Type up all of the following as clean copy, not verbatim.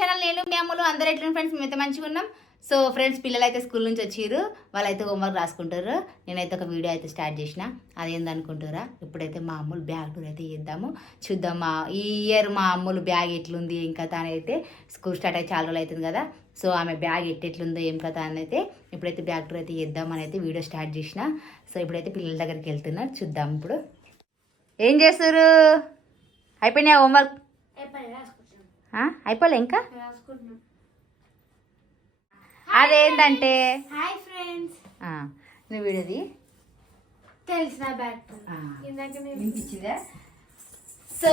Channel. నేను మీ అమ్మలు అందరు ఎట్లా ఫ్రెండ్స్, మేమైతే మంచిగా ఉన్నాం. సో ఫ్రెండ్స్, పిల్లలు అయితే స్కూల్ నుంచి వచ్చారు, వాళ్ళైతే హోంవర్క్ రాసుకుంటారు. నేనైతే ఒక వీడియో అయితే స్టార్ట్ చేసిన, అదేందనుకుంటారా, ఇప్పుడైతే మా అమ్ములు బ్యాగ్ టూర్ అయితే చేద్దాము. చూద్దాం ఈ ఇయర్ మా అమ్ములు బ్యాగ్ ఎట్లుంది ఏం కథ అని. అయితే స్కూల్ స్టార్ట్ అయితే చాలా రోజులు అవుతుంది కదా, సో ఆమె బ్యాగ్ ఎట్లుందో ఏం కథ అని అయితే ఇప్పుడైతే బ్యాగ్ టూర్ అయితే చేద్దామని అయితే వీడియో స్టార్ట్ చేసిన. సో ఇప్పుడైతే పిల్లల దగ్గరికి వెళ్తున్నారు, చూద్దాం. ఇప్పుడు ఏం చేస్తారు? అయిపోయినాయా హోంవర్క్? అయిపోలే ఇంకా? అదేంటంటే హాయ్ ఫ్రెండ్స్, నువ్వు వీడియోది తెలిసిన బ్యాగ్ వినిపించిందా? సో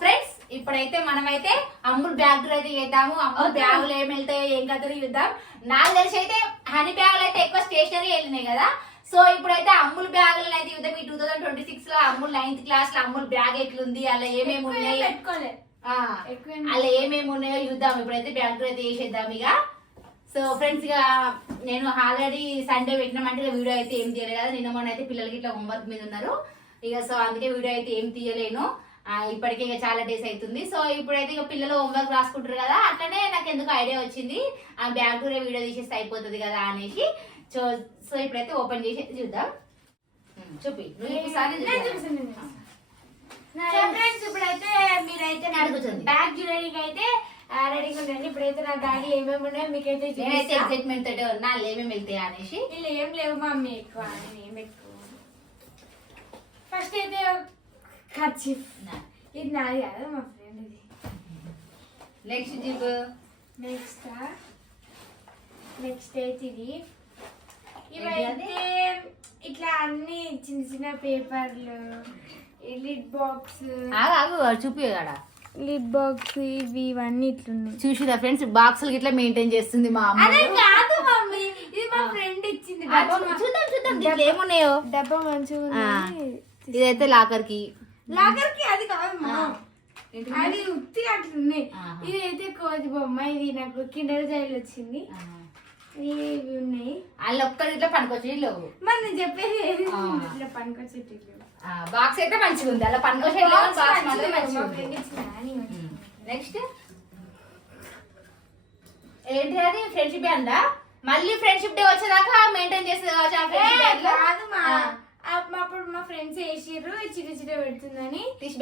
ఫ్రెండ్స్, ఇప్పుడైతే మనమైతే అమ్ముల్ బ్యాగ్ అయితే చేద్దాము. అమ్ముల్ బ్యాగులు ఏమి వెళ్తాయో ఏం కథలు చూద్దాం. నాకు తెలిసి అయితే హనీ బ్యాగులు అయితే ఎక్కువ స్టేషనరీ వెళ్ళినాయి కదా, సో ఇప్పుడైతే అమ్ముల్ బ్యాగులు అయితే చూద్దాం. ఈ 2026 లో అమ్ముల్ 9th క్లాస్ లో అమ్ముల్ బ్యాగ్ ఎట్లుంది, అలా ఏమేమి ఉన్నాయి, అలా ఏమేమి ఉన్నాయో చూద్దాం. ఇప్పుడైతే బ్యాగ్ అయితే చేసేద్దాం ఇక. సో ఫ్రెండ్స్, ఇక నేను ఆల్రెడీ సండే పెట్టినామంటే వీడియో అయితే ఏం తీయలేదు కదా. నిన్న మొన్న అయితే పిల్లలకి ఇట్లా హోంవర్క్ మీద ఉన్నారు ఇక, సో అందుకే వీడియో అయితే ఏం తీయలేను. ఇప్పటికే ఇక చాలా డేస్ అవుతుంది. సో ఇప్పుడైతే ఇక పిల్లలు హోంవర్క్ రాసుకుంటారు కదా, అట్లనే నాకు ఎందుకు ఐడియా వచ్చింది, ఆ బ్యాగ్ టూర్ వీడియో తీసేస్తే అయిపోతుంది కదా అనేసి. సో సో ఇప్పుడైతే ఓపెన్ చేసి చూద్దాం. చూపి ఫ్రెండ్స్, ఇప్పుడైతే మీరైతే బ్యాగ్ జ్యువెలరీకి అయితే రెడీగా ఉండండి. ఇప్పుడైతే నా బ్యాగ్ ఏమేమి ఉన్నాయో మీకైతే ఎక్సైట్మెంట్ తోటి ఉన్నా ఏమేమి వెళ్తాయి అనేసి. వీళ్ళు ఏం లేవు మమ్మీ, ఎక్కువ ఏం ఎక్కువ. ఫస్ట్ అయితే కర్చీఫ్, ఇది నాది కదా, మా ఫ్రెండ్ ఇది. నెక్స్ట్ జిప్, నెక్స్ట్ అయితే ఇది. ఇవైతే ఇట్లా అన్ని చిన్న చిన్న పేపర్లు, లిడ్ బాక్స్, చూపి కదా లిడ్ బాక్స్, ఇవన్నీ ఇట్లున్నాయి. చూసిరా ఫ్రెండ్స్, బాక్సులు ఇట్లా మెయింటైన్ చేస్తుంది మా అమ్మ. కాదు మమ్మీ, ఇది మా ఫ్రెండ్ ఇచ్చింది. చూద్దాం చూద్దాం దీంట్లో ఏమున్నాయో. డబ్బా మంచిగా, ఇదైతే లాకర్ కి అది కాదు, అది ఉత్తి అట్లున్నాయి. ఇది అయితే కోతి బొమ్మ, ఇది నాకు కిండర్ జాయిల్ వచ్చింది. ఇవి ఉన్నాయి, వాళ్ళు ఒక్కరి ఇట్లా పనికొచ్చి లేవు. మరి నేను చెప్పేది ఇట్లా పనికొచ్చేటి బాక్స్ అయితే మంచిగా ఉంది, అలా పనికొచ్చే. నెక్స్ట్ ఏంటి అది? ఫ్రెండ్షిప్ డే అందా? మళ్ళీ ఫ్రెండ్షిప్ డే వచ్చేదాకా మెయింటైన్ చేస్తుంది కావచ్చు. అప్పుడు మా ఫ్రెండ్స్ వేసిర్రు, చిన్న చిన్న పెడుతుందని తీసి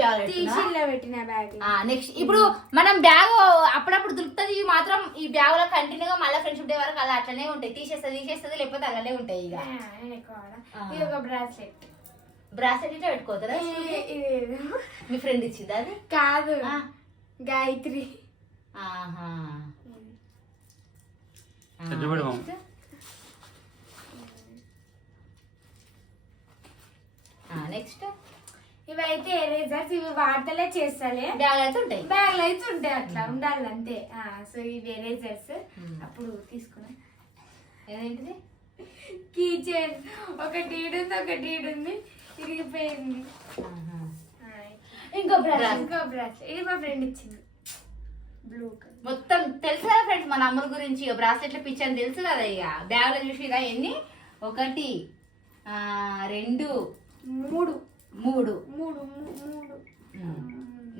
పెట్టిన బ్యాగ్. నెక్స్ట్ ఇప్పుడు మనం బ్యాగ్ అప్పుడప్పుడు దొరుకుతుంది మాత్రం, ఈ బ్యాగ్ లో కంటిన్యూగా మళ్ళీ ఫ్రెండ్షిప్ డే వరకు అలా అట్లనే ఉంటాయి. తీసేస్తుంది లేకపోతే అలానే ఉంటాయి ఇక. ఇది ఒక బ్రాస్లెట్ ఇట్లా పెట్టుకోతారా? మీ ఫ్రెండ్ ఇచ్చింది అది? కాదు, గాయత్రి. నెక్స్ట్ ఇవైతే ఎరేజర్స్, ఇవి వాటలే చేస్తాలే, బ్యాగ్ అయితే ఉంటాయి, బ్యాగ్లు అయితే ఉంటాయి, అట్లా ఉండాలి అంతే. సో ఇవి ఎరేజర్స్ అప్పుడు తీసుకున్నా. ఏంటిది? కీ చైన్, ఒకటి ఈడుంది తిరిగిపోయింది. ఇంకో బ్రాస్లెట్, ఇది మా ఫ్రెండ్ ఇచ్చింది, బ్లూ కలర్. మొత్తం తెలుసు కదా ఫ్రెండ్స్ మన అమ్మల గురించి, బ్రాస్లెట్ల పిచ్చి అని తెలుసు కదా. ఇక బ్యాగ్ లో చూసిరా ఎన్ని? 1 2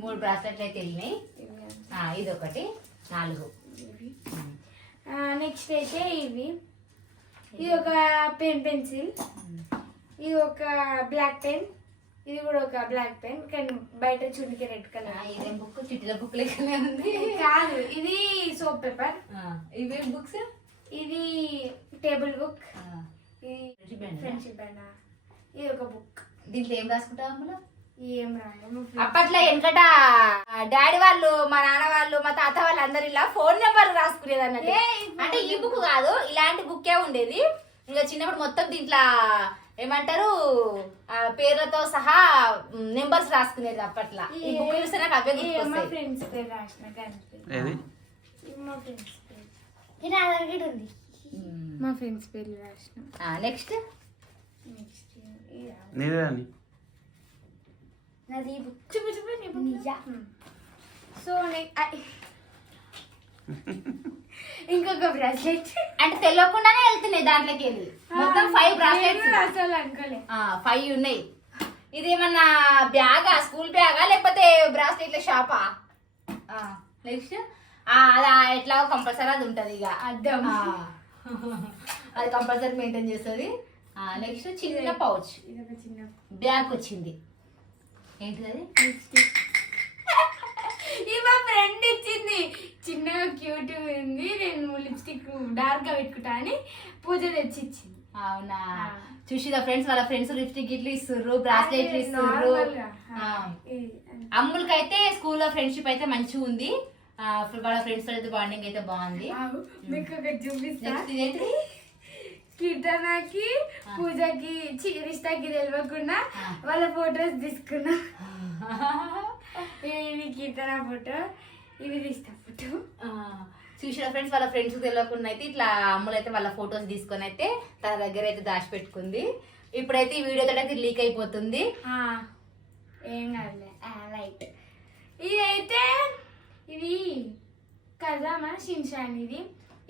3 బ్రాస్లెట్లు అయితే వెళ్ళినాయి. ఇది ఒకటి 4. నెక్స్ట్ అయితే ఇది ఒక పెన్సిల్, ఇది ఒక బ్లాక్ పెన్, ఇది కూడా ఒక బ్లాక్ పెన్, కానీ బయట చూడడానికి రెడ్ కలర్. ఇదేం బుక్? చిట్టిల బుక్ లెక్కనే ఉంది. కాదు, ఇది సోప్ పేపర్. ఇవేం బుక్స్? ఇది టేబుల్ బుక్, ఫ్రెండ్షిప్ బ్యాండ్. ఇది ఒక బుక్. దీంట్లో ఏం రాసుకుంటావు అందులో? ఏం రాదు. అప్పట్లో వెనకట డాడీ వాళ్ళు, మా నాన్న వాళ్ళు, మా తాత వాళ్ళు అందరు ఇలా ఫోన్ నెంబర్ రాసుకునేది అన్నట్టు. అంటే ఈ బుక్ కాదు, ఇలాంటి బుక్కే ఉండేది. ఇంకా చిన్నప్పుడు మొత్తం దీంట్లో ఏమంటారు, పేర్లతో సహా నెంబర్స్ రాసుకునేది అప్పట్లో. ఈ బుక్ చూస్తే నాకు అవే గుర్తొస్తాయి. ఫ్రెండ్స్ పేరు రాసిన, మా ఫ్రెండ్స్ పేర్లు రాసిన. నెక్స్ట్ నాది బుక్ సో ఇంకొక బ్రాస్లెట్, అంటే తెలియకుండానే వెళ్తున్నాయి దాంట్లోకి వెళ్ళి. మొత్తం 5 బ్రాస్లెట్స్ అసలు అనుకోలే, 5 ఉన్నాయి. ఇదేమన్నా బ్యాగా, స్కూల్ బ్యాగా లేకపోతే బ్రాస్లెట్ల షాపా? నెక్స్ట్ అది ఎట్లా కంపల్సరీ అది ఉంటది ఇక అద్దం. అది కంపల్సరీ మెయింటైన్ చేస్తుంది. నెక్స్ట్ చిన్న పౌచ్ ఇది ఒక చిన్న బ్యాగ్ వచ్చింది. ఏంటిది అది? ఇది మా ఫ్రెండ్ ఇచ్చింది, చిన్నగా క్యూట్ ఉంది. నేను లిప్స్టిక్ డార్క్ గా పెట్టుకుంటా అని పూజ తెచ్చి ఇచ్చింది. అవునా, చూసిదా ఫ్రెండ్స్, వాళ్ళ ఫ్రెండ్స్ లిప్స్టిక్ ఇట్లా ఇస్తుర్రు, బ్రాస్లెట్లు ఇస్తుర్రు. అమ్ములకి అయితే స్కూల్లో ఫ్రెండ్షిప్ అయితే మంచిగా ఉంది. వాళ్ళ ఫ్రెండ్స్ అయితే బాండింగ్ అయితే బాగుంది. మీకు ఒకటి చూపిస్తా. ఇదేంటి? కీర్తనకి పూజకి రిష్టాకి తెలియకుండా వాళ్ళ ఫొటోస్ తీసుకున్నా. ఇది కీర్తన ఫోటో, ఇది రిష్ట ఫోటో. చూసిన ఫ్రెండ్స్, వాళ్ళ ఫ్రెండ్స్ తెలియకుండా అయితే ఇట్లా అమ్ములైతే వాళ్ళ ఫొటోస్ తీసుకొని అయితే తన దగ్గర అయితే దాచిపెట్టుకుంది. ఇప్పుడైతే ఈ వీడియో అయితే లీక్ అయిపోతుంది. ఏం కాదులే, రైట్. ఇది అయితే ఇది కదా మన షిన్షాన్. ఇది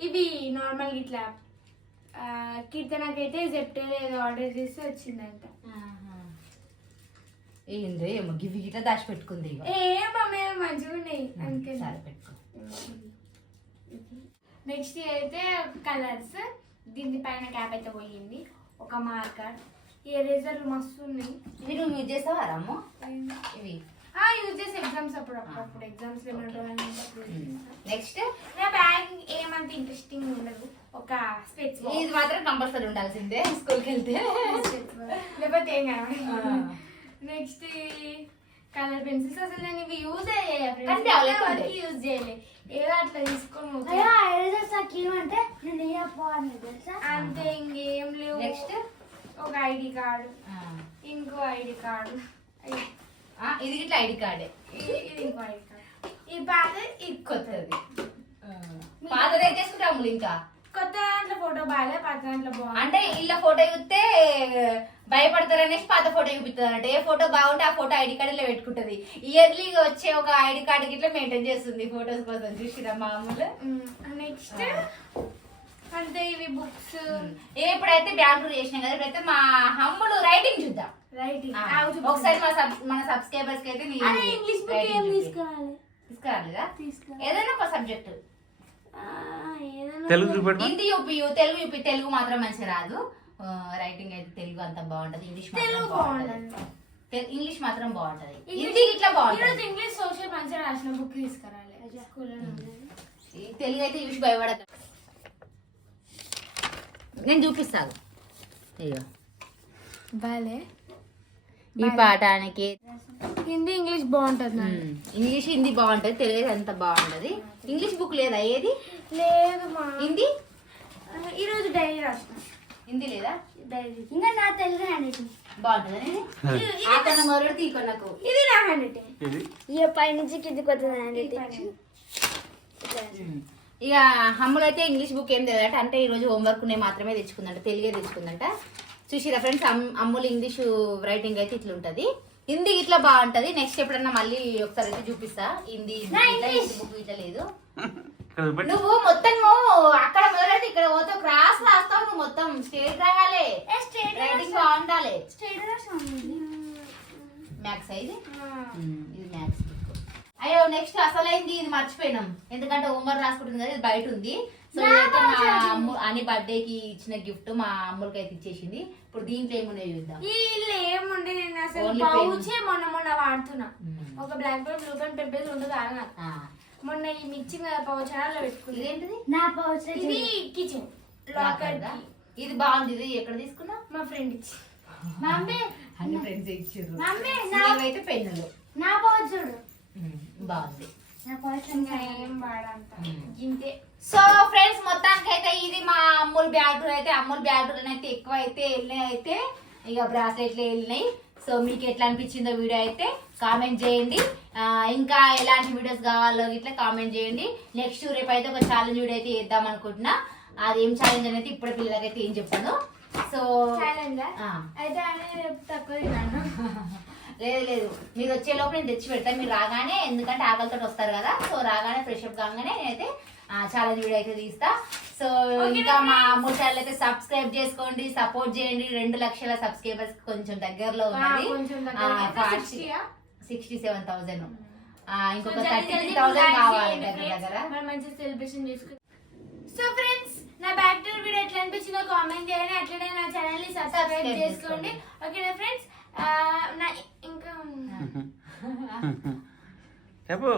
ఇవి నార్మల్ ఇట్లా కీర్తనకైతే జెప్టోలో ఏదో ఆర్డర్ చేసి వచ్చిందంట. ఏంది ఏమో గివి గిట్లా దాచిపెట్టుకుంది. ఏమో మేము మంచిగా ఉన్నాయి అందుకే పెట్టుకో. నెక్స్ట్ అయితే కలర్స్. దీని పైన క్యాప్ అయితే పోయింది. ఒక మార్కర్, ఎరేజర్లు మస్తు ఉన్నాయి. ఇవి నువ్వు యూజ్ చేస్తావా రమ్మ? ఇవి యూజ్ చేసి ఎగ్జామ్స్ అప్పుడు ఎగ్జామ్స్ నెక్స్ట్ నా బ్యాగ్ ఏమంత ఇంట్రెస్టింగ్ ఉండదు. ఒక స్పెట్స్, ఇది మాత్రం కంపల్సరీ ఉండాల్సిందే స్కూల్కి వెళ్తే, లేకపోతే ఏం కాదు. Next colour pencils. అసలు నేను ఇవి యూజ్ యూజ్ చేయలే, ఏదో అట్లా తీసుకొని అంతే, ఇంకేం లేవు. నెక్స్ట్ ఒక ఐడి కార్డు, ఇంకో ఐడి కార్డు. ఇది ఇట్లా ఐడి కార్డే, ఇది ఇంకో ఐడి కార్డు. ఈ పాతది, ఇది కొత్తది. పాతది ఏం చేసుకుంటాము ఇంకా. కొత్త దాంట్లో ఫోటో బాగాలే, పాత దాంట్లో బాగుంది. అంటే ఇళ్ళ ఫోటో చూస్తే భయపడతారు అనేసి పాత ఫోటో చూపిస్తుంది అంటే, ఏ ఫోటో బాగుంటే ఆ ఫోటో ఐడి కార్డు ఇలా పెట్టుకుంటది. ఇయర్లీ వచ్చే ఒక ఐడి కార్డు ఇట్లా మెయింటైన్ చేస్తుంది ఫోటోస్ కోసం. చూసిరా మామూలు. నెక్స్ట్ అంటే ఇవి బుక్స్. ఇప్పుడైతే బ్యాగ్ చేసినాం కదా, ఇప్పుడైతే మా అమ్ములు రైటింగ్ చూద్దాం. రైటింగ్ ఒకసారి మన సబ్స్క్రైబర్స్ కి అయితే ఇంగ్లీష్ బుక్ ఏం తీసుకోవాలి? తీసుకురాలేదా? ఏదైనా ఒక subject, Hindi UP, Telugu UP. Telugu మాత్రం మంచిగా రాదు. రైటింగ్ అయితే తెలుగు అంత బాగుంటది, ఇంగ్లీష్ ఇంగ్లీష్ మాత్రం బాగుంటది, హిందీ ఇట్లా బాగుంటది. ఇంగ్లీష్ సోషల్ మంచిగా రాసిన బుక్ తీసుకురాలి. తెలుగు అయితే చూసి భయపడదు. నేను చూపిస్తాను. అయ్యో బాలే, ఈ పాఠానికి హిందీ ఇంగ్లీష్ బాగుంటది. ఇంగ్లీష్ హిందీ బాగుంటది, తెలుగు అంత బాగుంటది. ఇంగ్లీష్ బుక్ లేదా? ఏది లేదు. హిందీ ఈరోజు డైరీ రాసిన. హిందీ లేదా? డైరీ ఇంకా నా తెలుగు హ్యాండ్ రైటింగ్ బాగుంటది. మొదటి నాకు ఇది నా హ్యాండ్ రైటింగ్. ఈ పై నుంచి కిందికి వస్తుంది హ్యాండ్ రైటింగ్. ఇక అమ్ములు అయితే ఇంగ్లీష్ బుక్ ఏం తెలియదట, అంటే ఈరోజు హోంవర్క్ మాత్రమే తెచ్చుకుందంట, తెలుగే తెచ్చుకుందంట. చూసిరా ఫ్రెండ్స్, అమ్ములు ఇంగ్లీష్ రైటింగ్ అయితే ఇట్లా ఉంటది, హిందీ ఇట్లా బాగుంటది. నెక్స్ట్ ఎప్పుడన్నా మళ్ళీ ఒకసారి అయితే చూపిస్తా. హిందీ బుక్ ఇట్లా లేదు. నువ్వు మొత్తం అక్కడ మొదలైతే ఇక్కడ పోతే క్రాస్ రాస్తావు, నువ్వు మొత్తం స్ట్రేట్ రాయాలి, రైటింగ్ బాగుండాలి. మ్యాథ్స్ ఇది మ్యాథ్స్ బుక్. అయ్యో నెక్స్ట్ అసలైంది, ఇది మర్చిపోయినాం, ఎందుకంటే హోంవర్క్ రాసుకుంటుంది కదా, ఇది బయట ఉంది. సో ఇదైతే మా అమ్ము అని బర్త్డే కి ఇచ్చిన గిఫ్ట్ మా అమ్ములకి అయితే ఇచ్చేసింది. ఇప్పుడు దీంట్లో ఏమున్నాయి చూద్దాం. ఏముండే, నేను అసలు పౌచే మొన్న వాడుతున్నా. ఒక బ్లాక్ బోర్డ్ బ్లూ పెన్ పెప్పేసి ఉండదు అలా. మొన్న ఈ మిక్సింగ్ పౌచ్ అలా పెట్టుకుంది. ఇదేంటిది? నా పౌచ్ ఇది కిచెన్ లాకర్. ఇది బాగుంది. ఇది ఎక్కడ తీసుకున్నా? మా ఫ్రెండ్ ఇచ్చి. అన్ని ఫ్రెండ్స్ ఇచ్చారు. అయితే పెన్నులు. నా పౌచ్ చూడు బాగుంది. ఇంతే. సో ఫ్రెండ్స్, మొత్తానికి అయితే ఇది మా అమ్ముల్ బ్యాగ్ అయితే, అమ్ముల్ బ్యాగ్ అయితే ఎక్కువ అయితే వెళ్ళినాయి, అయితే ఇక బ్రాస్లెట్లు వెళ్ళినాయి. సో మీకు ఎట్లా అనిపించిందో వీడియో అయితే కామెంట్ చేయండి. ఇంకా ఎలాంటి వీడియోస్ కావాలో ఇట్లా కామెంట్ చేయండి. నెక్స్ట్ రేపు అయితే ఒక ఛాలెంజ్ వీడియో అయితే చేద్దాం అనుకుంటున్నా. అది ఏం ఛాలెంజ్ అనేది ఇప్పుడు పిల్లలకైతే ఏం చెప్పాను. సో లేదు, మీరు వచ్చే లోపు నేను తెచ్చి పెడతాను. మీరు రాగానే, ఎందుకంటే ఆకలితో వస్తారు కదా, సో రాగానే ఫ్రెష్ అప్ కాగానే నేనైతే ఛాలెంజ్ వీడియో అయితే తీస్తా. సో ఇంకా మా అమ్ము ఛానల్ అయితే సబ్స్క్రైబ్ చేసుకోండి, సపోర్ట్ చేయండి. 2 లక్షల సబ్స్క్రైబర్స్ కొంచెం దగ్గరలో ఉన్నది, 67,000. ఇంకొక 33,000 కావాలి దగ్గర. మనం మంచిగా సెలబ్రేషన్ చేసుకుంటాం. సో ఫ్రెండ్స్, నా బ్యాక్ టు వీడియో ఎట్లా అనిపించిందో కామెంట్ చేయండి. అట్లనే నా ఛానల్ ని సబ్స్క్రైబ్ చేసుకోండి. ఓకేనా ఫ్రెండ్స్? నా ఇంకా చెప్పు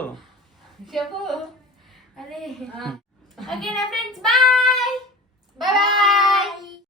చెప్పు అదే ఓకేనా ఫ్రెండ్స్, బాయ్.